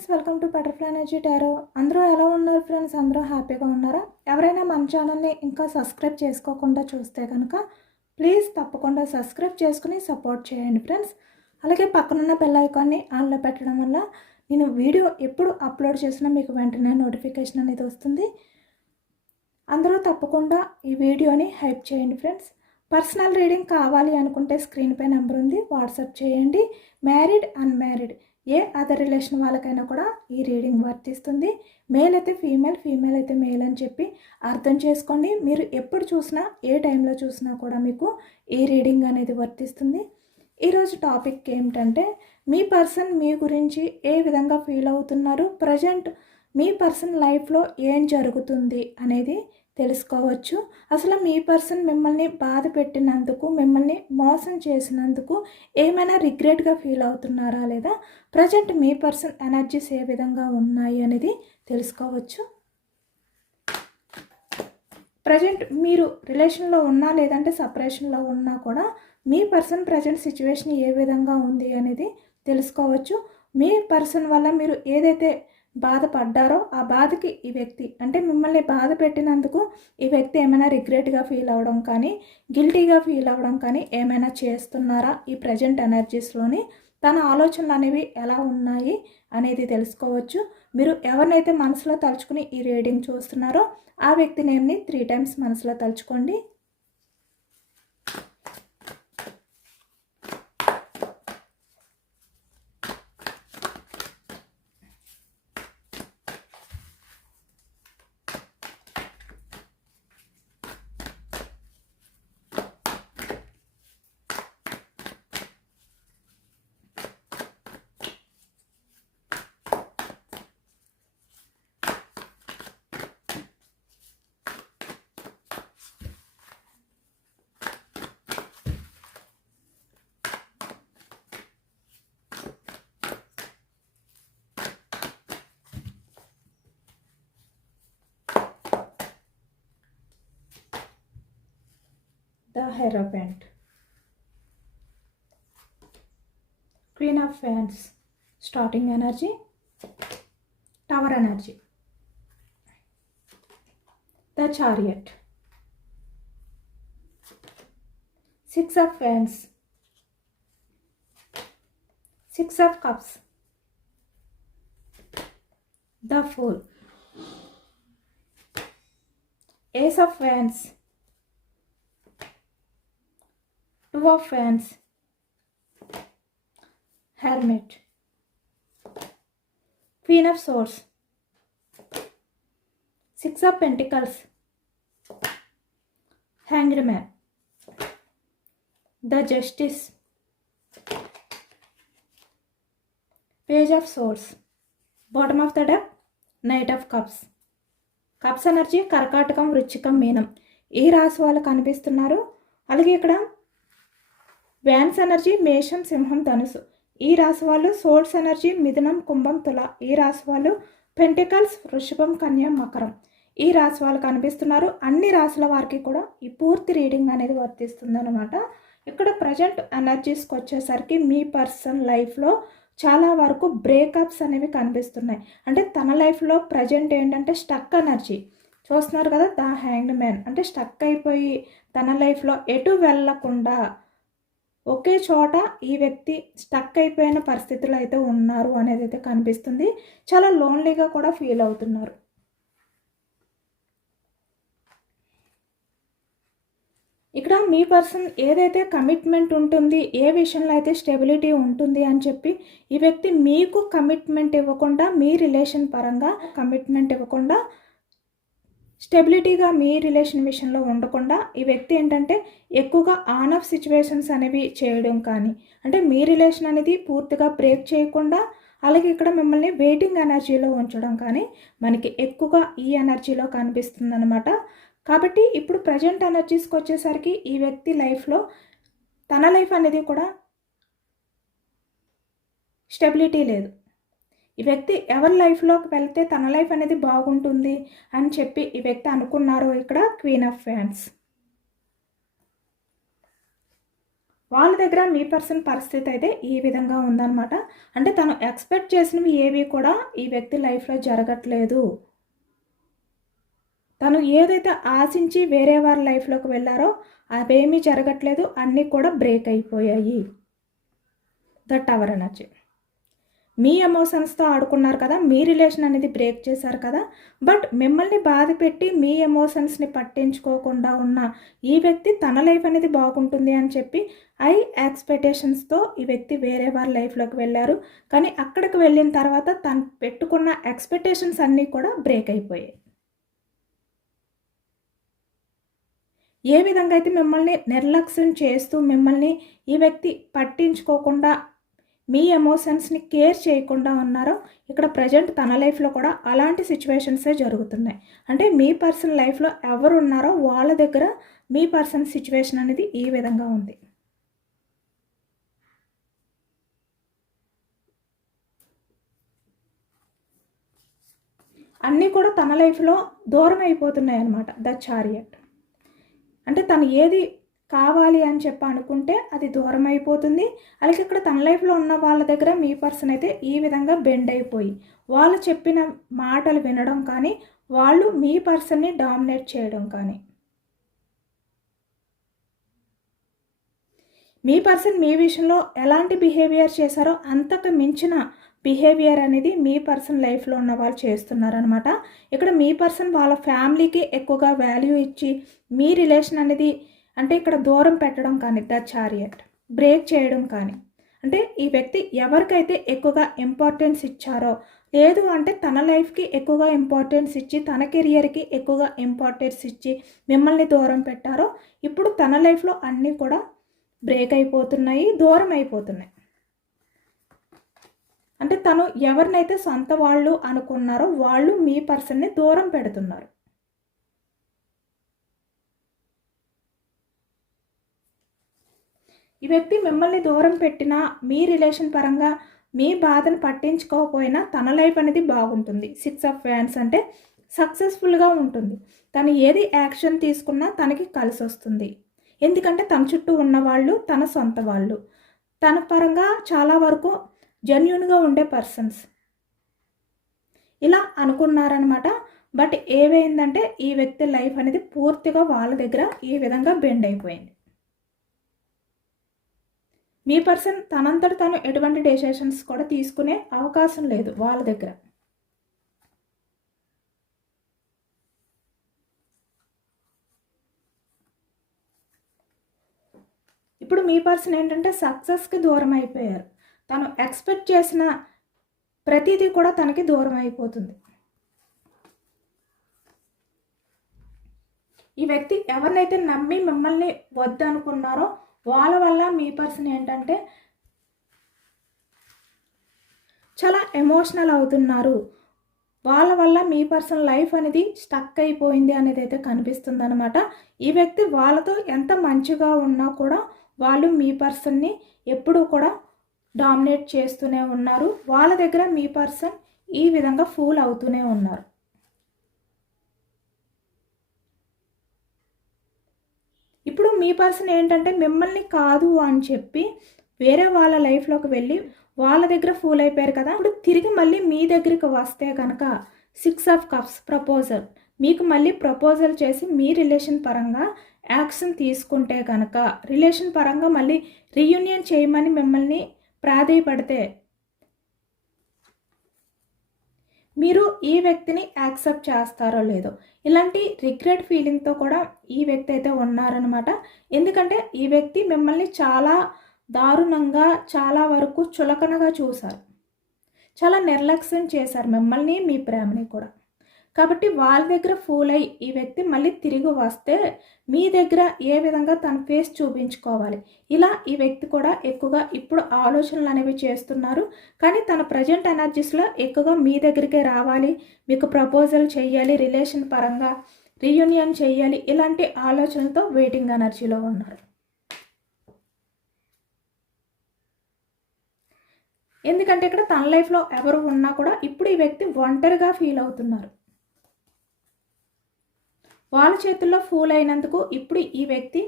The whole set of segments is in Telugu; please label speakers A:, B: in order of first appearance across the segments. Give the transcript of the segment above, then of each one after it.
A: Friends welcome to butterfly energy tarot. అందరూ ఎలా ఉన్నారు ఫ్రెండ్స్? అందరూ హ్యాపీగా ఉన్నారా? ఎవరైనా మన ఛానల్ని ఇంకా సబ్స్క్రైబ్ చేసుకోకుండా చూస్తే కనుక ప్లీజ్ తప్పకుండా సబ్స్క్రైబ్ చేసుకుని సపోర్ట్ చేయండి ఫ్రెండ్స్. అలాగే పక్కనున్న బెల్ ఐకాన్ని ఆన్లో పెట్టడం వల్ల నేను వీడియో ఎప్పుడు అప్లోడ్ చేసినా మీకు వెంటనే నోటిఫికేషన్ అనేది వస్తుంది. అందరూ తప్పకుండా ఈ వీడియోని హైప్ చేయండి ఫ్రెండ్స్. పర్సనల్ రీడింగ్ కావాలి అనుకుంటే స్క్రీన్పై నెంబర్ ఉంది. వాట్సాప్ చేయండి. Married unmarried. ఏ అదర్ రిలేషన్ వాళ్ళకైనా కూడా ఈ రీడింగ్ వర్తిస్తుంది. మేల్ అయితే ఫీమేల్ ఫీమేల్ అయితే మేల్ అని చెప్పి అర్థం చేసుకోండి. మీరు ఎప్పుడు చూసినా ఏ టైంలో చూసినా కూడా మీకు ఈ రీడింగ్ అనేది వర్తిస్తుంది. ఈరోజు టాపిక్ ఏమిటంటే మీ పర్సన్ మీ గురించి ఏ విధంగా ఫీల్ అవుతున్నారు? ప్రజెంట్ మీ పర్సన్ లైఫ్లో ఏం జరుగుతుంది అనేది తెలుసుకోవచ్చు. అసలు మీ పర్సన్ మిమ్మల్ని బాధ పెట్టినందుకు మిమ్మల్ని మోసం చేసినందుకు ఏమైనా రిగ్రెట్గా ఫీల్ అవుతున్నారా లేదా? ప్రజెంట్ మీ పర్సన్ ఎనర్జీస్ ఏ విధంగా ఉన్నాయి అనేది తెలుసుకోవచ్చు. ప్రజెంట్ మీరు రిలేషన్లో ఉన్నా లేదంటే సపరేషన్లో ఉన్నా కూడా మీ పర్సన్ ప్రజెంట్ సిచ్యువేషన్ ఏ విధంగా ఉంది అనేది తెలుసుకోవచ్చు. మీ పర్సన్ వల్ల మీరు ఏదైతే బాధపడ్డారో ఆ బాధకి ఈ వ్యక్తి అంటే మిమ్మల్ని బాధ పెట్టినందుకు ఈ వ్యక్తి ఏమైనా రిగ్రెట్గా ఫీల్ అవ్వడం కానీ గిల్టీగా ఫీల్ అవ్వడం కానీ ఏమైనా చేస్తున్నారా ఈ ప్రజెంట్ ఎనర్జీస్లోని? తన ఆలోచనలు అనేవి ఎలా ఉన్నాయి అనేది తెలుసుకోవచ్చు. మీరు ఎవరినైతే మనసులో తలుచుకుని ఈ రీడింగ్ చూస్తున్నారో ఆ వ్యక్తి నేమ్ని త్రీ టైమ్స్ మనసులో తలుచుకోండి. The Hierophant. Queen of Wands, starting energy, Tower energy. The Chariot. Six of Wands. Six of Cups. The Fool. Ace of Wands. Two of fans hermit queen of swords six of pentacles hanged man the justice page of swords bottom of the deck knight of cups cups energy కర్కాటకం వృచ్చికం మీనం ఈ రాశి వాళ్ళు కనిపిస్తున్నారు అలాగే ఇక్కడ వ్యాన్స్ ఎనర్జీ మేషం సింహం ధనుసు. ఈ రాశి వాళ్ళు సోల్స్ ఎనర్జీ మిథునం కుంభం తుల. ఈ రాశి వాళ్ళు పెంటికల్స్ వృషభం కన్య మకరం. ఈ రాశి వాళ్ళు కనిపిస్తున్నారు అన్ని రాశుల వారికి కూడా ఈ పూర్తి రీడింగ్ అనేది వర్తిస్తుంది అనమాట ఇక్కడ ప్రజెంట్ ఎనర్జీస్కి వచ్చేసరికి మీ పర్సన్ లైఫ్లో చాలా వరకు బ్రేకప్స్ అనేవి కనిపిస్తున్నాయి. అంటే తన లైఫ్లో ప్రజెంట్ ఏంటంటే స్టక్ ఎనర్జీ. చూస్తున్నారు కదా ద హ్యాంగ్ మ్యాన్. అంటే స్టక్ అయిపోయి తన లైఫ్లో ఎటు వెళ్ళకుండా ఒకే చోట ఈ వ్యక్తి స్టక్ అయిపోయిన పరిస్థితులు అయితే ఉన్నారు అనేది అయితే కనిపిస్తుంది. చాలా లోన్లీగా కూడా ఫీల్ అవుతున్నారు. ఇక్కడ మీ పర్సన్ ఏదైతే కమిట్మెంట్ ఉంటుంది ఏ విషయంలో అయితే స్టెబిలిటీ ఉంటుంది అని చెప్పి ఈ వ్యక్తి మీకు కమిట్మెంట్ ఇవ్వకుండా మీ రిలేషన్ పరంగా కమిట్మెంట్ ఇవ్వకుండా స్టెబిలిటీగా మీ రిలేషన్ విషయంలో ఉండకుండా ఈ వ్యక్తి ఏంటంటే ఎక్కువగా ఆన్ ఆఫ్ సిచ్యువేషన్స్ అనేవి చేయడం కానీ అంటే మీ రిలేషన్ అనేది పూర్తిగా బ్రేక్ చేయకుండా అలాగే ఇక్కడ మిమ్మల్ని వెయిటింగ్ ఎనర్జీలో ఉంచడం కానీ మనకి ఎక్కువగా ఈ ఎనర్జీలో కనిపిస్తుంది అనమాట కాబట్టి ఇప్పుడు ప్రజెంట్ ఎనర్జీస్కి వచ్చేసరికి ఈ వ్యక్తి లైఫ్లో తన లైఫ్ అనేది కూడా స్టెబిలిటీ లేదు. ఈ వ్యక్తి ఎవరి లైఫ్లోకి వెళ్తే తన లైఫ్ అనేది బాగుంటుంది అని చెప్పి ఈ వ్యక్తి అనుకున్నారు ఇక్కడ క్వీన్ ఆఫ్ ఫ్యాన్స్ వాళ్ళ దగ్గర మీ పర్సన్ పరిస్థితి అయితే ఈ విధంగా ఉందన్నమాట. అంటే తను ఎక్స్పెక్ట్ చేసినవి ఏవి కూడా ఈ వ్యక్తి లైఫ్లో జరగట్లేదు. తను ఏదైతే ఆశించి వేరే వారి లైఫ్లోకి వెళ్ళారో అవేమీ జరగట్లేదు అన్నీ కూడా బ్రేక్ అయిపోయాయి. దట్ టవర్ ఎనర్జీ మీ ఎమోషన్స్తో ఆడుకున్నారు కదా మీ రిలేషన్ అనేది బ్రేక్ చేశారు కదా బట్ మిమ్మల్ని బాధ పెట్టి మీ ఎమోషన్స్ని పట్టించుకోకుండా ఉన్న ఈ వ్యక్తి తన లైఫ్ అనేది బాగుంటుంది అని చెప్పి ఐ ఎక్స్పెక్టేషన్స్తో ఈ వ్యక్తి వేరే వారి లైఫ్లోకి వెళ్ళారు. కానీ అక్కడికి వెళ్ళిన తర్వాత తను పెట్టుకున్న ఎక్స్పెక్టేషన్స్ అన్నీ కూడా బ్రేక్ అయిపోయాయి. ఏ విధంగా అయితే మిమ్మల్ని నిర్లక్ష్యం చేస్తూ మిమ్మల్ని ఈ వ్యక్తి పట్టించుకోకుండా మీ ఎమోషన్స్ని కేర్ చేయకుండా ఉన్నారో ఇక్కడ ప్రజెంట్ తన లైఫ్లో కూడా అలాంటి సిచ్యువేషన్సే జరుగుతున్నాయి. అంటే మీ పర్సన్ లైఫ్లో ఎవరు ఉన్నారో వాళ్ళ దగ్గర మీ పర్సన్ సిచ్యువేషన్ అనేది ఈ విధంగా ఉంది. అన్నీ కూడా తన లైఫ్లో దూరం అయిపోతున్నాయి అనమాట ద చారియట్. అంటే తను ఏది కావాలి అని చెప్పి అనుకుంటే అది దూరం అయిపోతుంది అలాగే ఇక్కడ తన లైఫ్లో ఉన్న వాళ్ళ దగ్గర మీ పర్సన్ అయితే ఈ విధంగా బెండ్ అయిపోయి వాళ్ళు చెప్పిన మాటలు వినడం కానీ వాళ్ళు మీ పర్సన్ని డామినేట్ చేయడం కానీ. మీ పర్సన్ మీ విషయంలో ఎలాంటి బిహేవియర్ చేశారో అంతకు మించిన బిహేవియర్ అనేది మీ పర్సన్ లైఫ్లో ఉన్న వాళ్ళు చేస్తున్నారనమాట ఇక్కడ మీ పర్సన్ వాళ్ళ ఫ్యామిలీకి ఎక్కువగా వాల్యూ ఇచ్చి మీ రిలేషన్ అనేది అంటే ఇక్కడ దూరం పెట్టడం కానీ ద చారియట్ బ్రేక్ చేయడం కానీ. అంటే ఈ వ్యక్తి ఎవరికైతే ఎక్కువగా ఇంపార్టెన్స్ ఇచ్చారో లేదు అంటే తన లైఫ్కి ఎక్కువగా ఇంపార్టెన్స్ ఇచ్చి తన కెరియర్కి ఎక్కువగా ఇంపార్టెన్స్ ఇచ్చి మిమ్మల్ని దూరం పెట్టారో ఇప్పుడు తన లైఫ్లో అన్నీ కూడా బ్రేక్ అయిపోతున్నాయి దూరం అయిపోతున్నాయి. అంటే తను ఎవరినైతే సొంత వాళ్ళు అనుకున్నారో వాళ్ళు మీ పర్సన్ని దూరం పెడుతున్నారు. ఈ వ్యక్తి మిమ్మల్ని దూరం పెట్టినా మీ రిలేషన్ పరంగా మీ బాధను పట్టించుకోకపోయినా తన లైఫ్ అనేది బాగుంటుంది. సిక్స్ ఆఫ్ ఫ్యాన్స్ అంటే సక్సెస్ఫుల్గా ఉంటుంది. తను ఏది యాక్షన్ తీసుకున్నా తనకి కలిసి వస్తుంది. ఎందుకంటే తన చుట్టూ ఉన్నవాళ్ళు తన సొంత వాళ్ళు. తన పరంగా చాలా వరకు జెన్యున్గా ఉండే పర్సన్స్ ఇలా అనుకున్నారనమాట బట్ ఏమైందంటే ఈ వ్యక్తి లైఫ్ అనేది పూర్తిగా వాళ్ళ దగ్గర ఈ విధంగా బెండ్ అయిపోయింది. మీ పర్సన్ తనంతట తను ఎటువంటి డెసిషన్స్ కూడా తీసుకునే అవకాశం లేదు వాళ్ళ దగ్గర. ఇప్పుడు మీ పర్సన్ ఏంటంటే సక్సెస్కి దూరం అయిపోయారు. తను ఎక్స్పెక్ట్ చేసిన ప్రతిదీ కూడా తనకి దూరం అయిపోతుంది. ఈ వ్యక్తి ఎవరినైతే నమ్మి మిమ్మల్ని వద్దనుకున్నారో వాళ్ళ వల్ల మీ పర్సన్ ఏంటంటే చాలా ఎమోషనల్ అవుతున్నారు. వాళ్ళ వల్ల మీ పర్సన్ లైఫ్ అనేది స్టక్ అయిపోయింది అనేది అయితే కనిపిస్తుంది అనమాట ఈ వ్యక్తి వాళ్ళతో ఎంత మంచిగా ఉన్నా కూడా వాళ్ళు మీ పర్సన్ని ఎప్పుడూ కూడా డామినేట్ చేస్తూనే ఉన్నారు. వాళ్ళ దగ్గర మీ పర్సన్ ఈ విధంగా ఫూల్ అవుతూనే ఉన్నారు ఇప్పుడు మీ పర్సన్ ఏంటంటే మిమ్మల్ని కాదు అని చెప్పి వేరే వాళ్ళ లైఫ్లోకి వెళ్ళి వాళ్ళ దగ్గర ఫూల్ అయిపోయారు కదా ఇప్పుడు తిరిగి మళ్ళీ మీ దగ్గరికి వస్తే కనుక సిక్స్ ఆఫ్ కప్స్ ప్రపోజల్ మీకు మళ్ళీ ప్రపోజల్ చేసి మీ రిలేషన్ పరంగా యాక్షన్ తీసుకుంటే కనుక రిలేషన్ పరంగా మళ్ళీ రీయూనియన్ చేయమని మిమ్మల్ని ప్రాధేయపడితే మీరు ఈ వ్యక్తిని యాక్సెప్ట్ చేస్తారో లేదో. ఇలాంటి రిగ్రెట్ ఫీలింగ్తో కూడా ఈ వ్యక్తి అయితే ఉన్నారనమాట ఎందుకంటే ఈ వ్యక్తి మిమ్మల్ని చాలా దారుణంగా చాలా వరకు చులకనగా చూశారు. చాలా నిర్లక్ష్యం చేశారు మిమ్మల్ని మీ ప్రేమని కూడా. కాబట్టి వాళ్ళ దగ్గర ఫూల్ అయ్యి ఈ వ్యక్తి మళ్ళీ తిరిగి వస్తే మీ దగ్గర ఏ విధంగా తన ఫేస్ చూపించుకోవాలి? ఇలా ఈ వ్యక్తి కూడా ఎక్కువగా ఇప్పుడు ఆలోచనలు అనేవి చేస్తున్నారు. కానీ తన ప్రజెంట్ ఎనర్జీస్లో ఎక్కువగా మీ దగ్గరికే రావాలి. మీకు ప్రపోజల్ చేయాలి రిలేషన్ పరంగా రీయూనియన్ చేయాలి. ఇలాంటి ఆలోచనలతో వెయిటింగ్ ఎనర్జీలో ఉన్నారు. ఎందుకంటే ఇక్కడ తన లైఫ్లో ఎవరు ఉన్నా కూడా ఇప్పుడు ఈ వ్యక్తి ఒంటరిగా ఫీల్ అవుతున్నారు. వాళ్ళ చేతుల్లో ఫూల్ అయినందుకు ఇప్పుడు ఈ వ్యక్తి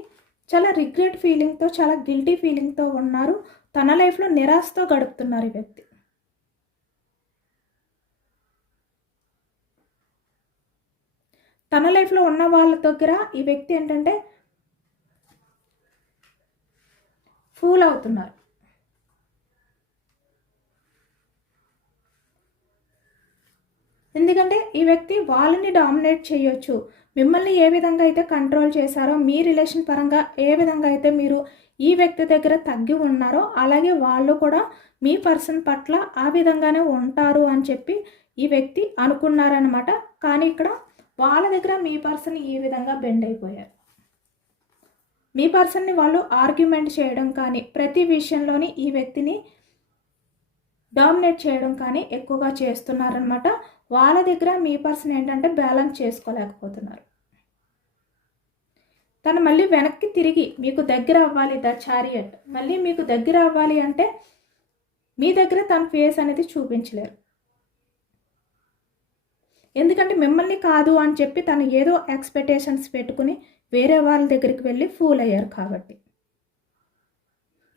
A: చాలా రిగ్రెట్ ఫీలింగ్తో చాలా గిల్టీ ఫీలింగ్తో ఉన్నారు. తన లైఫ్లో నిరాశతో గడుపుతున్నారు ఈ వ్యక్తి. తన లైఫ్లో ఉన్న వాళ్ళ దగ్గర ఈ వ్యక్తి ఏంటంటే ఫూల్ అవుతున్నారు. ఎందుకంటే ఈ వ్యక్తి వాళ్ళని డామినేట్ చేయొచ్చు. మిమ్మల్ని ఏ విధంగా అయితే కంట్రోల్ చేశారో మీ రిలేషన్ పరంగా ఏ విధంగా అయితే మీరు ఈ వ్యక్తి దగ్గర తగ్గి ఉన్నారో అలాగే వాళ్ళు కూడా మీ పర్సన్ పట్ల ఆ విధంగానే ఉంటారు అని చెప్పి ఈ వ్యక్తి అనుకున్నారనమాట కానీ ఇక్కడ వాళ్ళ దగ్గర మీ పర్సన్ ఈ విధంగా బెండ్ అయిపోయారు. మీ పర్సన్ని వాళ్ళు ఆర్గ్యుమెంట్ చేయడం కానీ ప్రతి విషయంలోని ఈ వ్యక్తిని డామినేట్ చేయడం కానీ ఎక్కువగా చేస్తున్నారనమాట వాళ్ళ దగ్గర మీ పర్సన్ ఏంటంటే బ్యాలెన్స్ చేసుకోలేకపోతున్నారు. తను మళ్ళీ వెనక్కి తిరిగి మీకు దగ్గర అవ్వాలి ద చారియట్. మళ్ళీ మీకు దగ్గర అవ్వాలి అంటే మీ దగ్గర తన ఫేస్ అనేది చూపించలేరు. ఎందుకంటే మిమ్మల్ని కాదు అని చెప్పి తను ఏదో ఎక్స్పెక్టేషన్స్ పెట్టుకుని వేరే వాళ్ళ దగ్గరికి వెళ్ళి ఫూల్ అయ్యారు కాబట్టి.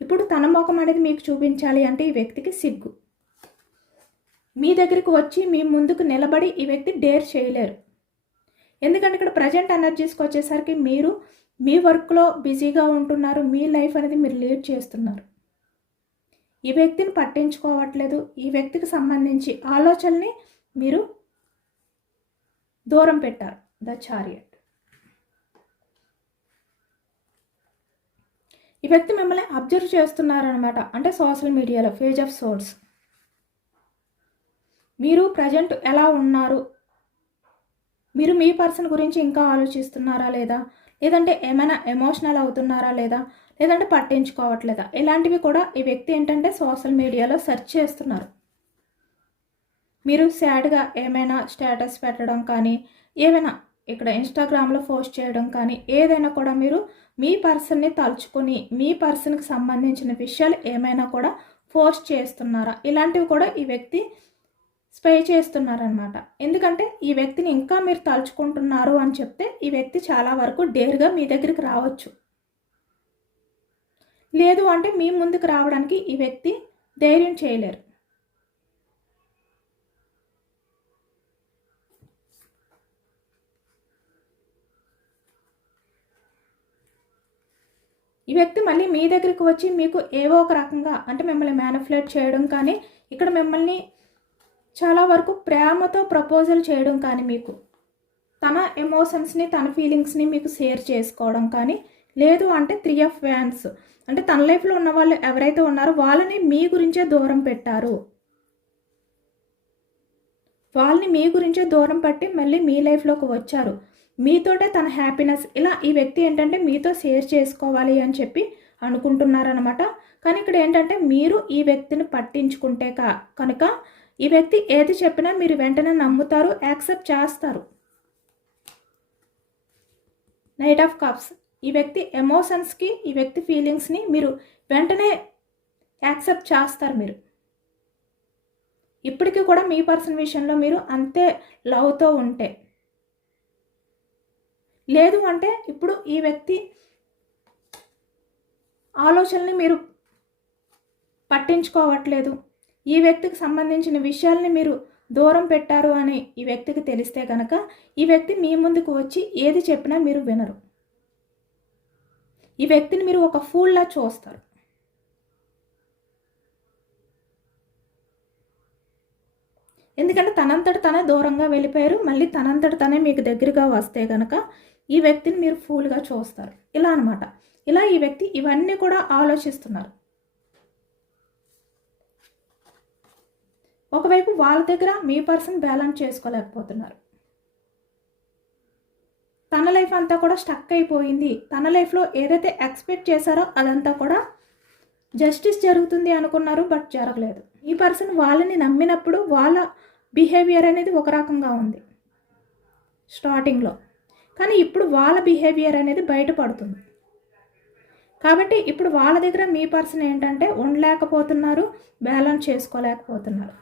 A: ఇప్పుడు తన ముఖం అనేది మీకు చూపించాలి అంటే ఈ వ్యక్తికి సిగ్గు. మీ దగ్గరికి వచ్చి మీ ముందుకు నిలబడి ఈ వ్యక్తి డేర్ చేయలేరు. ఎందుకంటే ఇక్కడ ప్రజెంట్ ఎనర్జీస్కి వచ్చేసరికి మీరు మీ వర్క్లో బిజీగా ఉంటున్నారు మీ లైఫ్ అనేది మీరు లీడ్ చేస్తున్నారు. ఈ వ్యక్తిని పట్టించుకోవట్లేదు ఈ వ్యక్తికి సంబంధించి ఆలోచనని మీరు దూరం పెట్టారు ద చారియట్. ఈ వ్యక్తి మిమ్మల్ని అబ్జర్వ్ చేస్తున్నారనమాట అంటే సోషల్ మీడియాలో ఫేజ్ ఆఫ్ సోర్స్. మీరు ప్రజెంట్ ఎలా ఉన్నారు? మీరు మీ పర్సన్ గురించి ఇంకా ఆలోచిస్తున్నారా లేదా? లేదంటే ఏమైనా ఎమోషనల్ అవుతున్నారా లేదా? లేదంటే పట్టించుకోవట్లేదా? ఇలాంటివి కూడా ఈ వ్యక్తి ఏంటంటే సోషల్ మీడియాలో సెర్చ్ చేస్తున్నారు. మీరు సాడ్గా ఏమైనా స్టేటస్ పెట్టడం కానీ ఏమైనా ఇక్కడ ఇన్స్టాగ్రామ్లో పోస్ట్ చేయడం కానీ ఏదైనా కూడా మీరు మీ పర్సన్ని తలుచుకొని మీ పర్సన్కి సంబంధించిన విషయాలు ఏమైనా కూడా పోస్ట్ చేస్తున్నారా? ఇలాంటివి కూడా ఈ వ్యక్తి స్పై చేస్తున్నారనమాట ఎందుకంటే ఈ వ్యక్తిని ఇంకా మీరు తలుచుకుంటున్నారు అని చెప్తే ఈ వ్యక్తి చాలా వరకు డేర్గా మీ దగ్గరికి రావచ్చు. లేదు అంటే మీ ముందుకు రావడానికి ఈ వ్యక్తి ధైర్యం చేయలేరు. ఈ వ్యక్తి మళ్ళీ మీ దగ్గరికి వచ్చి మీకు ఏవో ఒక రకంగా అంటే మిమ్మల్ని మ్యానిఫులేట్ చేయడం కానీ ఇక్కడ మిమ్మల్ని చాలా వరకు ప్రేమతో ప్రపోజల్ చేయడం కానీ మీకు తన ఎమోషన్స్ని తన ఫీలింగ్స్ని మీకు షేర్ చేసుకోవడం కానీ లేదు అంటే త్రీ ఆఫ్ వ్యాన్స్ అంటే తన లైఫ్లో ఉన్న వాళ్ళు ఎవరైతే ఉన్నారో వాళ్ళని మీ గురించే దూరం పెట్టారు. వాళ్ళని మీ గురించే దూరం పట్టి మళ్ళీ మీ లైఫ్లోకి వచ్చారు. మీతోటే తన హ్యాపీనెస్ ఇలా ఈ వ్యక్తి ఏంటంటే మీతో షేర్ చేసుకోవాలి అని చెప్పి అనుకుంటున్నారనమాట కానీ ఇక్కడ ఏంటంటే మీరు ఈ వ్యక్తిని పట్టించుకుంటే కా కనుక ఈ వ్యక్తి ఏది చెప్పినా మీరు వెంటనే నమ్ముతారు యాక్సెప్ట్ చేస్తారు. Knight of cups. ఈ వ్యక్తి ఎమోషన్స్కి ఈ వ్యక్తి ఫీలింగ్స్ని మీరు వెంటనే యాక్సెప్ట్ చేస్తారు మీరు. ఇప్పటికీ కూడా మీ పర్సన్ విషయంలో మీరు అంతే లవ్తో ఉంటే. లేదు అంటే ఇప్పుడు ఈ వ్యక్తి ఆలోచనని మీరు పట్టించుకోవట్లేదు. ఈ వ్యక్తికి సంబంధించిన విషయాల్ని మీరు దూరం పెట్టారు అని ఈ వ్యక్తికి తెలిస్తే కనుక ఈ వ్యక్తి మీ ముందుకు వచ్చి ఏది చెప్పినా మీరు వినరు. ఈ వ్యక్తిని మీరు ఒక ఫూల్లా చూస్తారు. ఎందుకంటే తనంతట తనే దూరంగా వెళ్ళిపోయారు. మళ్ళీ తనంతట తనే మీకు దగ్గరగా వస్తే కనుక ఈ వ్యక్తిని మీరు ఫూల్గా చూస్తారు. ఇలా అనమాట ఇలా ఈ వ్యక్తి ఇవన్నీ కూడా ఆలోచిస్తున్నారు. ఒకవైపు వాళ్ళ దగ్గర మీ పర్సన్ బ్యాలెన్స్ చేసుకోలేకపోతున్నారు. తన లైఫ్ అంతా కూడా స్టక్ అయిపోయింది. తన లైఫ్లో ఏదైతే ఎక్స్పెక్ట్ చేశారో అదంతా కూడా జస్టిస్ జరుగుతుంది అనుకున్నారు బట్ జరగలేదు. ఈ పర్సన్ వాళ్ళని నమ్మినప్పుడు వాళ్ళ బిహేవియర్ అనేది ఒక రకంగా ఉంది స్టార్టింగ్లో కానీ ఇప్పుడు వాళ్ళ బిహేవియర్ అనేది బయటపడుతుంది. కాబట్టి ఇప్పుడు వాళ్ళ దగ్గర మీ పర్సన్ ఏంటంటే ఉండలేకపోతున్నారు బ్యాలెన్స్ చేసుకోలేకపోతున్నారు.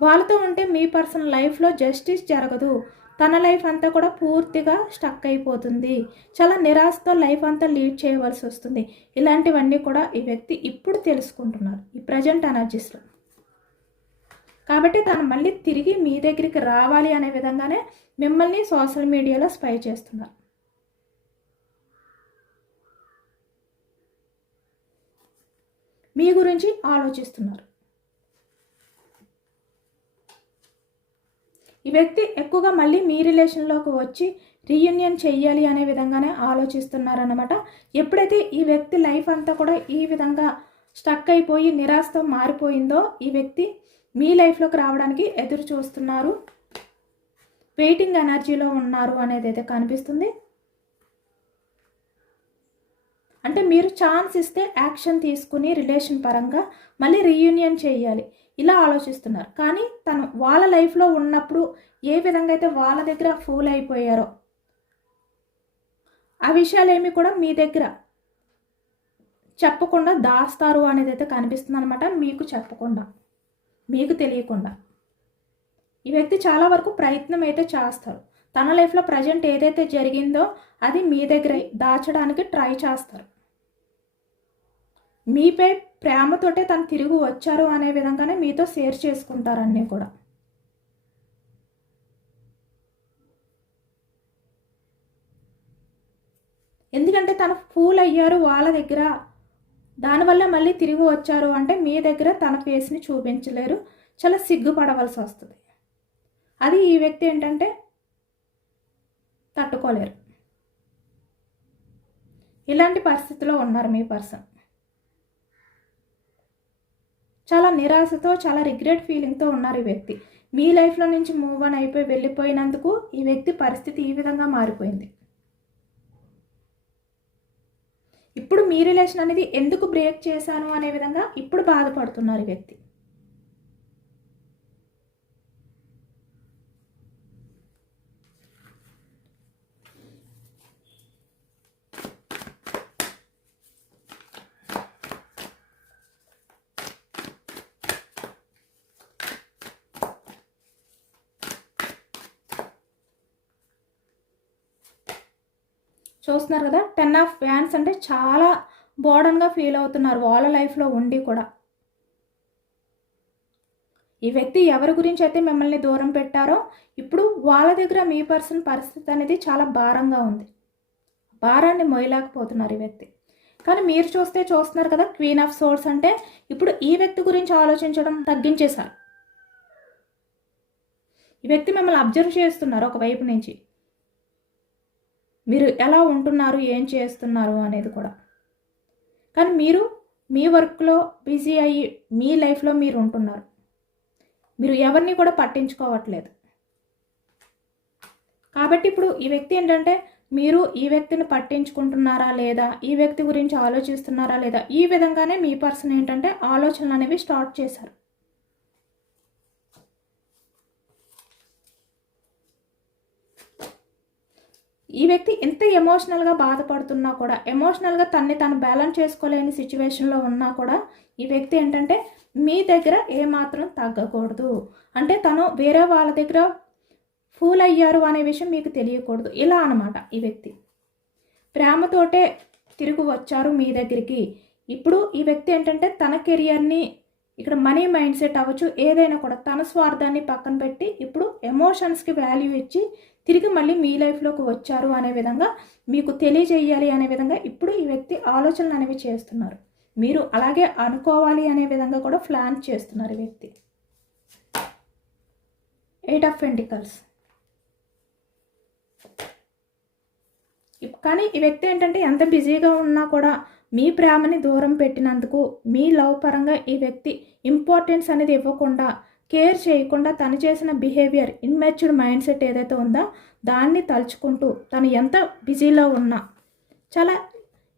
A: వాళ్ళతో ఉంటే మీ పర్సన్ లైఫ్లో జస్టిస్ జరగదు. తన లైఫ్ అంతా కూడా పూర్తిగా స్టక్ అయిపోతుంది. చాలా నిరాశతో లైఫ్ అంతా లీడ్ చేయవలసి వస్తుంది. ఇలాంటివన్నీ కూడా ఈ వ్యక్తి ఇప్పుడు తెలుసుకుంటున్నారు. ఈ ప్రజెంట్ ఎనర్జీస్లో కాబట్టి తను మళ్ళీ తిరిగి మీ దగ్గరికి రావాలి అనే విధంగానే మిమ్మల్ని సోషల్ మీడియాలో స్పై చేస్తున్నారు. మీ గురించి ఆలోచిస్తున్నారు. ఈ వ్యక్తి ఎక్కువగా మళ్ళీ మీ రిలేషన్లోకి వచ్చి రీయూనియన్ చెయ్యాలి అనే విధంగానే ఆలోచిస్తున్నారన్నమాట. ఎప్పుడైతే ఈ వ్యక్తి లైఫ్ అంతా కూడా ఈ విధంగా స్టక్ అయిపోయి నిరాశతో మారిపోయిందో ఈ వ్యక్తి మీ లైఫ్లోకి రావడానికి ఎదురు చూస్తున్నారు వెయిటింగ్ ఎనర్జీలో ఉన్నారు అనేది అయితే కనిపిస్తుంది. అంటే మీరు ఛాన్స్ ఇస్తే యాక్షన్ తీసుకుని రిలేషన్ పరంగా మళ్ళీ రీయూనియన్ చేయాలి. ఇలా ఆలోచిస్తున్నారు. కానీ తను వాళ్ళ లైఫ్లో ఉన్నప్పుడు ఏ విధంగా అయితే వాళ్ళ దగ్గర ఫూల్ అయిపోయారో ఆ విషయాలు ఏమి కూడా మీ దగ్గర చెప్పకుండా దాస్తారు అనేది అయితే కనిపిస్తుంది అనమాట మీకు చెప్పకుండా మీకు తెలియకుండా. ఈ వ్యక్తి చాలా వరకు ప్రయత్నం అయితే చేస్తారు. తన లైఫ్లో ప్రజెంట్ ఏదైతే జరిగిందో అది మీ దగ్గర దాచడానికి ట్రై చేస్తారు. మీపై ప్రేమతోటే తను తిరిగి వచ్చారు అనే విధంగానే మీతో షేర్ చేసుకుంటారు అన్నీ కూడా. ఎందుకంటే తను ఫూల్ అయ్యారు వాళ్ళ దగ్గర. దానివల్ల మళ్ళీ తిరిగి వచ్చారు అంటే మీ దగ్గర తన ఫేస్ని చూపించలేరు. చాలా సిగ్గుపడవలసి వస్తుంది. అది ఈ వ్యక్తి ఏంటంటే తట్టుకోలేరు. ఇలాంటి పరిస్థితిలో ఉన్నారు మీ పర్సన్. చాలా నిరాశతో చాలా రిగ్రెట్ ఫీలింగ్తో ఉన్నారు ఈ వ్యక్తి. మీ లైఫ్లో నుంచి మూవ్ ఆన్ అయిపోయి వెళ్ళిపోయినందుకు ఈ వ్యక్తి పరిస్థితి ఈ విధంగా మారిపోయింది. ఇప్పుడు మీ రిలేషన్ అనేది ఎందుకు బ్రేక్ చేశాను అనే విధంగా ఇప్పుడు బాధపడుతున్నారు ఈ వ్యక్తి. చూస్తున్నారు కదా టెన్ ఆఫ్ ఫ్యాన్స్ అంటే చాలా బోర్డన్గా ఫీల్ అవుతున్నారు వాళ్ళ లైఫ్లో ఉండి కూడా. ఈ వ్యక్తి ఎవరి గురించి అయితే మిమ్మల్ని దూరం పెట్టారో ఇప్పుడు వాళ్ళ దగ్గర మీ పర్సన్ పరిస్థితి అనేది చాలా భారంగా ఉంది. భారాన్ని మొయ్యలేకపోతున్నారు ఈ వ్యక్తి. కానీ మీరు చూస్తే చూస్తున్నారు కదా క్వీన్ ఆఫ్ సోర్స్ అంటే ఇప్పుడు ఈ వ్యక్తి గురించి ఆలోచించడం తగ్గించేశారు. ఈ వ్యక్తి మిమ్మల్ని అబ్జర్వ్ చేస్తున్నారు ఒకవైపు నుంచి. మీరు ఎలా ఉంటున్నారు ఏం చేస్తున్నారు అనేది కూడా. కానీ మీరు మీ వర్క్లో బిజీ అయ్యి మీ లైఫ్లో మీరు ఉంటున్నారు. మీరు ఎవరిని కూడా పట్టించుకోవట్లేదు. కాబట్టి ఇప్పుడు ఈ వ్యక్తి ఏంటంటే మీరు ఈ వ్యక్తిని పట్టించుకుంటున్నారా లేదా ఈ వ్యక్తి గురించి ఆలోచిస్తున్నారా లేదా ఈ విధంగానే మీ పర్సన్ ఏంటంటే ఆలోచనలు అనేవి స్టార్ట్ చేశారు. ఈ వ్యక్తి ఎంత ఎమోషనల్గా బాధపడుతున్నా కూడా ఎమోషనల్గా తన్ని తను బ్యాలెన్స్ చేసుకోలేని సిచ్యువేషన్లో ఉన్నా కూడా ఈ వ్యక్తి ఏంటంటే మీ దగ్గర ఏమాత్రం తగ్గకూడదు. అంటే తను వేరే వాళ్ళ దగ్గర ఫూల్ అయ్యారు అనే విషయం మీకు తెలియకూడదు. ఇలా అనమాట ఈ వ్యక్తి. ప్రేమతోటే తిరిగి వచ్చారు మీ దగ్గరికి. ఇప్పుడు ఈ వ్యక్తి ఏంటంటే తన కెరియర్ని ఇక్కడ మనీ మైండ్ సెట్ అవ్వచ్చు ఏదైనా కూడా తన స్వార్థాన్ని పక్కన పెట్టి ఇప్పుడు ఎమోషన్స్కి వాల్యూ ఇచ్చి తిరిగి మళ్ళీ మీ లైఫ్లోకి వచ్చారు అనే విధంగా మీకు తెలియజేయాలి అనే విధంగా ఇప్పుడు ఈ వ్యక్తి ఆలోచనలు అనేవి చేస్తున్నారు. మీరు అలాగే అనుకోవాలి అనే విధంగా కూడా ప్లాన్ చేస్తున్నారు ఈ వ్యక్తి. ఎయిట్ ఆఫ్ పెంటికల్స్ కానీ ఈ వ్యక్తి ఏంటంటే ఎంత బిజీగా ఉన్నా కూడా మీ ప్రేమని దూరం పెట్టినందుకు మీ లవ్ పరంగా ఈ వ్యక్తి ఇంపార్టెన్స్ అనేది ఇవ్వకుండా కేర్ చేయకుండా తను చేసిన బిహేవియర్ ఇన్మెచ్యూర్డ్ మైండ్ సెట్ ఏదైతే ఉందో దాన్ని తలుచుకుంటూ తను ఎంత బిజీలో ఉన్నా చాలా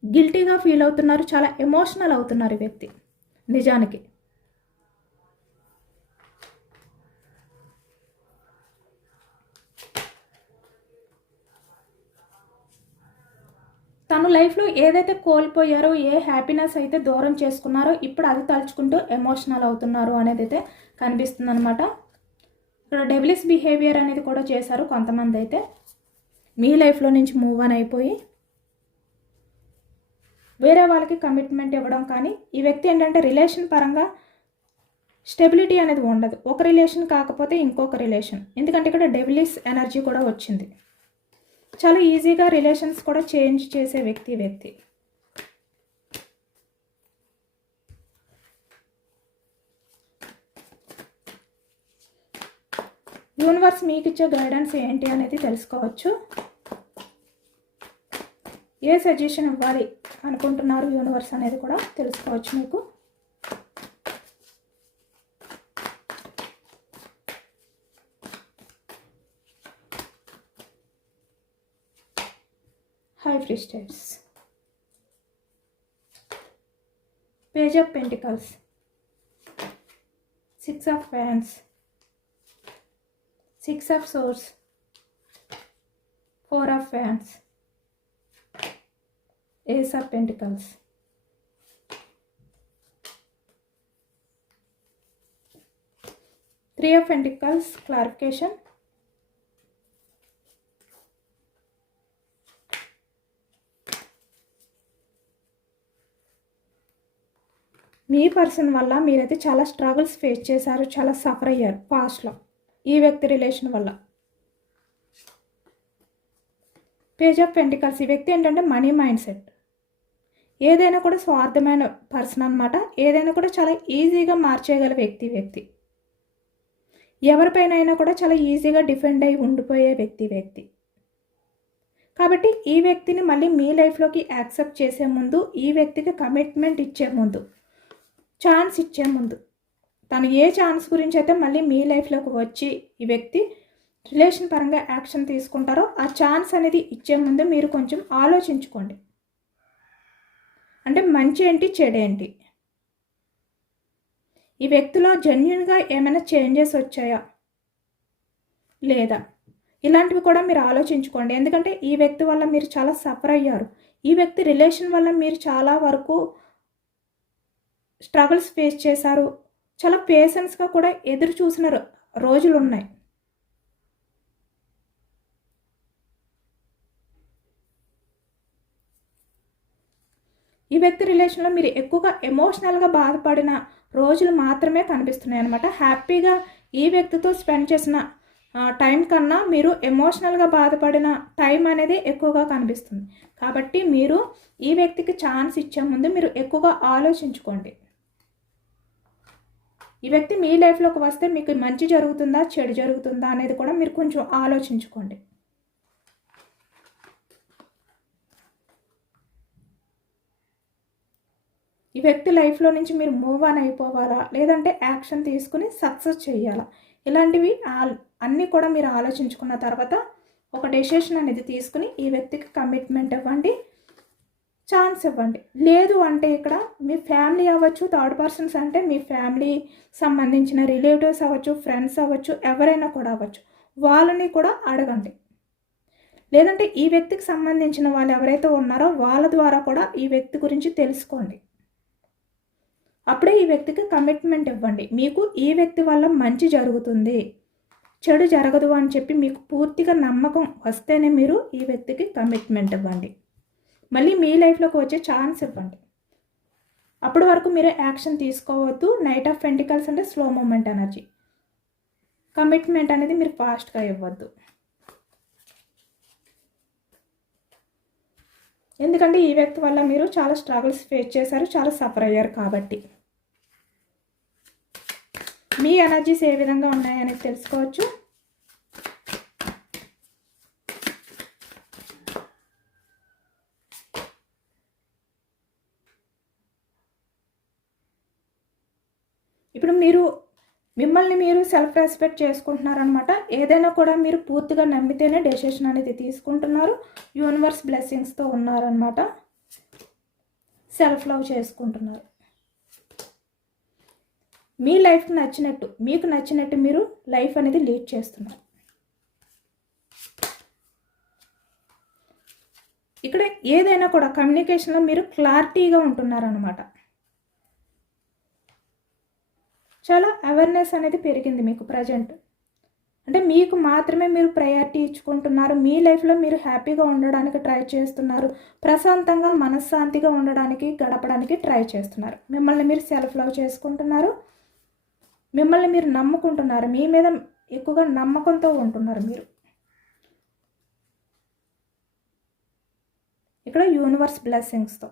A: గిల్టీగా ఫీల్ అవుతున్నారు చాలా ఎమోషనల్ అవుతున్నారు ఈ వ్యక్తి. నిజానికి. తను లైఫ్లో ఏదైతే కోల్పోయారో ఏ హ్యాపీనెస్ అయితే దూరం చేసుకున్నారో ఇప్పుడు అది తలుచుకుంటూ ఎమోషనల్ అవుతున్నారు అనేది అయితే కనిపిస్తుంది అనమాట ఇక్కడ డెవిలిస్ బిహేవియర్ అనేది కూడా చేశారు కొంతమంది అయితే. మీ లైఫ్లో నుంచి మూవ్ ఆన్ అయిపోయి వేరే వాళ్ళకి కమిట్మెంట్ ఇవ్వడం కానీ ఈ వ్యక్తి ఏంటంటే రిలేషన్ పరంగా స్టెబిలిటీ అనేది ఉండదు. ఒక రిలేషన్ కాకపోతే ఇంకొక రిలేషన్. ఎందుకంటే ఇక్కడ డెవిలిస్ ఎనర్జీ కూడా వచ్చింది. చాలా ఈజీగా రిలేషన్స్ కూడా చేంజ్ చేసే వ్యక్తి వ్యక్తి. యూనివర్స్ మీకు ఇచ్చే గైడెన్స్ ఏంటి అనేది తెలుసుకోవచ్చు. ఏ సజెషన్ ఇవ్వాలి అనుకుంటున్నారు యూనివర్స్ అనేది కూడా తెలుసుకోవచ్చు మీకు. five distress. Page of Pentacles, Six of Wands, Six of Swords, Four of Wands, Ace of Pentacles. Three of Pentacles, clarification. మీ పర్సన్ వల్ల మీరైతే చాలా స్ట్రగుల్స్ ఫేస్ చేశారు చాలా సఫర్ అయ్యారు పాస్ట్లో. ఈ వ్యక్తి రిలేషన్ వల్ల. Page of pentacles. ఈ వ్యక్తి ఏంటంటే మనీ మైండ్ సెట్. ఏదైనా కూడా స్వార్థమైన పర్సన్ అనమాట ఏదైనా కూడా చాలా ఈజీగా మార్చేయగల వ్యక్తి వ్యక్తి. ఎవరిపైన అయినా కూడా చాలా ఈజీగా డిఫెండ్ అయి ఉండిపోయే వ్యక్తి వ్యక్తి. కాబట్టి ఈ వ్యక్తిని మళ్ళీ మీ లైఫ్లోకి యాక్సెప్ట్ చేసే ముందు ఈ వ్యక్తికి కమిట్మెంట్ ఇచ్చే ముందు ఛాన్స్ ఇచ్చే ముందు. తను ఏ ఛాన్స్ గురించి అయితే మళ్ళీ మీ లైఫ్లోకి వచ్చి ఈ వ్యక్తి రిలేషన్ పరంగా యాక్షన్ తీసుకుంటారో ఆ ఛాన్స్ అనేది ఇచ్చే ముందు మీరు కొంచెం ఆలోచించుకోండి. అంటే మంచి ఏంటి చెడేంటి ఈ వ్యక్తిలో జెన్యున్గా ఏమైనా చేంజెస్ వచ్చాయా? లేదా? ఇలాంటివి కూడా మీరు ఆలోచించుకోండి. ఎందుకంటే ఈ వ్యక్తి వల్ల మీరు చాలా సఫర్ అయ్యారు. ఈ వ్యక్తి రిలేషన్ వల్ల మీరు చాలా వరకు స్ట్రగుల్స్ ఫేస్ చేశారు. చాలా పేషెన్స్గా కూడా ఎదురు చూసిన రో- రోజులు ఉన్నాయి ఈ వ్యక్తి రిలేషన్లో మీరు ఎక్కువగా ఎమోషనల్గా బాధపడిన రోజులు మాత్రమే కనిపిస్తున్నాయి అనమాట హ్యాపీగా ఈ వ్యక్తితో స్పెండ్ చేసిన టైం కన్నా మీరు ఎమోషనల్గా బాధపడిన టైం అనేది ఎక్కువగా కనిపిస్తుంది. కాబట్టి మీరు ఈ వ్యక్తికి ఛాన్స్ ఇచ్చే ముందు మీరు ఎక్కువగా ఆలోచించుకోండి. ఈ వ్యక్తి మీ లైఫ్లోకి వస్తే మీకు మంచి జరుగుతుందా చెడు జరుగుతుందా అనేది కూడా మీరు కొంచెం ఆలోచించుకోండి. ఈ వ్యక్తి లైఫ్లో నుంచి మీరు మూవ్ ఆన్ అయిపోవాలా? లేదంటే యాక్షన్ తీసుకుని సక్సెస్ చేయాలా? ఇలాంటివి అన్నీ కూడా మీరు ఆలోచించుకున్న తర్వాత ఒక డెసిషన్ అనేది తీసుకుని ఈ వ్యక్తికి కమిట్మెంట్ ఇవ్వండి. ఛాన్స్ ఇవ్వండి. లేదు అంటే ఇక్కడ మీ ఫ్యామిలీ అవ్వచ్చు థర్డ్ పర్సన్స్ అంటే మీ ఫ్యామిలీ సంబంధించిన రిలేటివ్స్ అవ్వచ్చు ఫ్రెండ్స్ అవ్వచ్చు ఎవరైనా కూడా అవ్వచ్చు. వాళ్ళని కూడా అడగండి. లేదంటే ఈ వ్యక్తికి సంబంధించిన వాళ్ళు ఎవరైతే ఉన్నారో వాళ్ళ ద్వారా కూడా ఈ వ్యక్తి గురించి తెలుసుకోండి. అప్పుడే ఈ వ్యక్తికి కమిట్మెంట్ ఇవ్వండి. మీకు ఈ వ్యక్తి వల్ల మంచి జరుగుతుంది చెడు జరగదు అని చెప్పి మీకు పూర్తిగా నమ్మకం వస్తేనే మీరు ఈ వ్యక్తికి కమిట్మెంట్ ఇవ్వండి. మళ్ళీ మీ లైఫ్లోకి వచ్చే ఛాన్స్ ఇవ్వండి. అప్పటి వరకు మీరు యాక్షన్ తీసుకోవద్దు. నైట్ ఆఫ్ పెంటికల్స్ అంటే స్లో మూమెంట్ ఎనర్జీ. కమిట్మెంట్ అనేది మీరు ఫాస్ట్గా ఇవ్వద్దు. ఎందుకంటే ఈ వ్యక్తి వల్ల మీరు చాలా స్ట్రగుల్స్ ఫేస్ చేశారు చాలా సఫర్ అయ్యారు కాబట్టి. మీ ఎనర్జీస్ ఏ విధంగా ఉన్నాయనేది తెలుసుకోవచ్చు ఇప్పుడు మీరు మిమ్మల్ని మీరు సెల్ఫ్ రెస్పెక్ట్ చేసుకుంటున్నారనమాట ఏదైనా కూడా మీరు పూర్తిగా నమ్మితేనే డెసిషన్ అనేది తీసుకుంటున్నారు. యూనివర్స్ బ్లెస్సింగ్స్తో ఉన్నారనమాట సెల్ఫ్ లవ్ చేసుకుంటున్నారు. మీ లైఫ్కి నచ్చినట్టు మీకు నచ్చినట్టు మీరు లైఫ్ అనేది లీడ్ చేస్తున్నారు. ఇక్కడ ఏదైనా కూడా కమ్యూనికేషన్లో మీరు క్లారిటీగా ఉంటున్నారనమాట చాలా అవేర్నెస్ అనేది పెరిగింది మీకు ప్రజెంట్ అంటే మీకు మాత్రమే మీరు ప్రయారిటీ ఇచ్చుకుంటున్నారు. మీ లైఫ్లో మీరు హ్యాపీగా ఉండడానికి ట్రై చేస్తున్నారు. ప్రశాంతంగా మనశ్శాంతిగా ఉండడానికి గడపడానికి ట్రై చేస్తున్నారు. మిమ్మల్ని మీరు సెల్ఫ్ లవ్ చేసుకుంటున్నారు. మిమ్మల్ని మీరు నమ్ముకుంటున్నారు. మీ మీద ఎక్కువగా నమ్మకంతో ఉంటున్నారు మీరు. ఇక్కడ యూనివర్స్ బ్లెస్సింగ్స్తో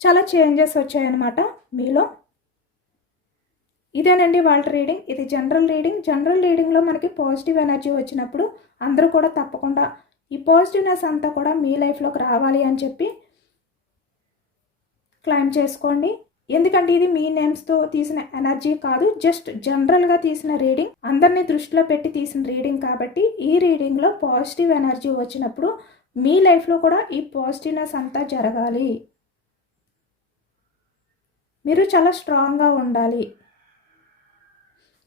A: చాలా చేంజెస్ వచ్చాయన్నమాట మీలో. ఇదేనండి వాళ్ళ రీడింగ్. ఇది జనరల్ రీడింగ్. జనరల్ రీడింగ్లో మనకి పాజిటివ్ ఎనర్జీ వచ్చినప్పుడు అందరూ కూడా తప్పకుండా ఈ పాజిటివ్నెస్ అంతా కూడా మీ లైఫ్లోకి రావాలి అని చెప్పి క్లైమ్ చేసుకోండి. ఎందుకంటే ఇది మీ నేమ్స్తో తీసిన ఎనర్జీ కాదు జస్ట్ జనరల్గా తీసిన రీడింగ్. అందరినీ దృష్టిలో పెట్టి తీసిన రీడింగ్ కాబట్టి ఈ రీడింగ్లో పాజిటివ్ ఎనర్జీ వచ్చినప్పుడు మీ లైఫ్లో కూడా ఈ పాజిటివ్నెస్ అంతా జరగాలి. మీరు చాలా స్ట్రాంగ్గా ఉండాలి.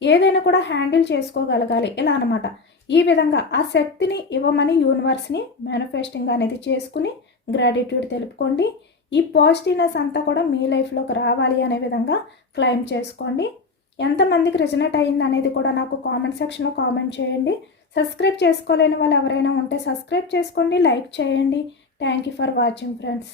A: ఏదైనా కూడా హ్యాండిల్ చేసుకోగలగాలి. ఇలా అనమాట ఈ విధంగా ఆ శక్తిని ఇవ్వమని యూనివర్స్ని మేనిఫెస్టింగ్ అనేది చేసుకుని గ్రాటిట్యూడ్ తెలుపుకోండి. ఈ పాజిటివ్నెస్ అంతా కూడా మీ లైఫ్లోకి రావాలి అనే విధంగా క్లైమ్ చేసుకోండి. ఎంతమందికి రిజనెట్ అయింది అనేది కూడా నాకు కామెంట్ సెక్షన్లో కామెంట్ చేయండి. సబ్స్క్రైబ్ చేసుకోలేని వాళ్ళు ఎవరైనా ఉంటే సబ్స్క్రైబ్ చేసుకోండి లైక్ చేయండి. Thank you for watching friends